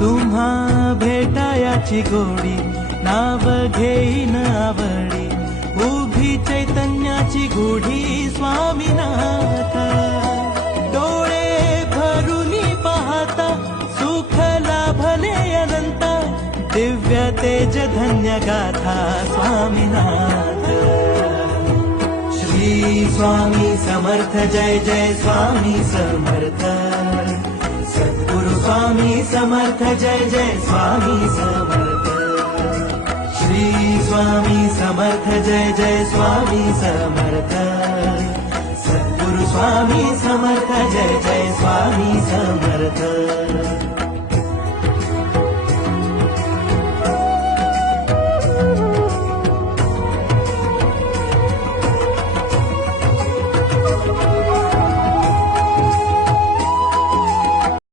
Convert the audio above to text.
तुम्हा भेटायाची गोडी नाव घेईन आवडी उभी चैतन्याची गुढी स्वामीनाथ डोळे भरूनी पाहता सुख लाभले अनंत दिव्य तेज धन्य गाथा स्वामीनाथ श्री स्वामी समर्थ जय जय स्वामी समर्थ सद्गुरु स्वामी समर्थ जय जय स्वामी समर्थ श्री स्वामी समर्थ जय जय स्वामी समर्थ सद्गुरु स्वामी समर्थ जय जय स्वामी समर्थ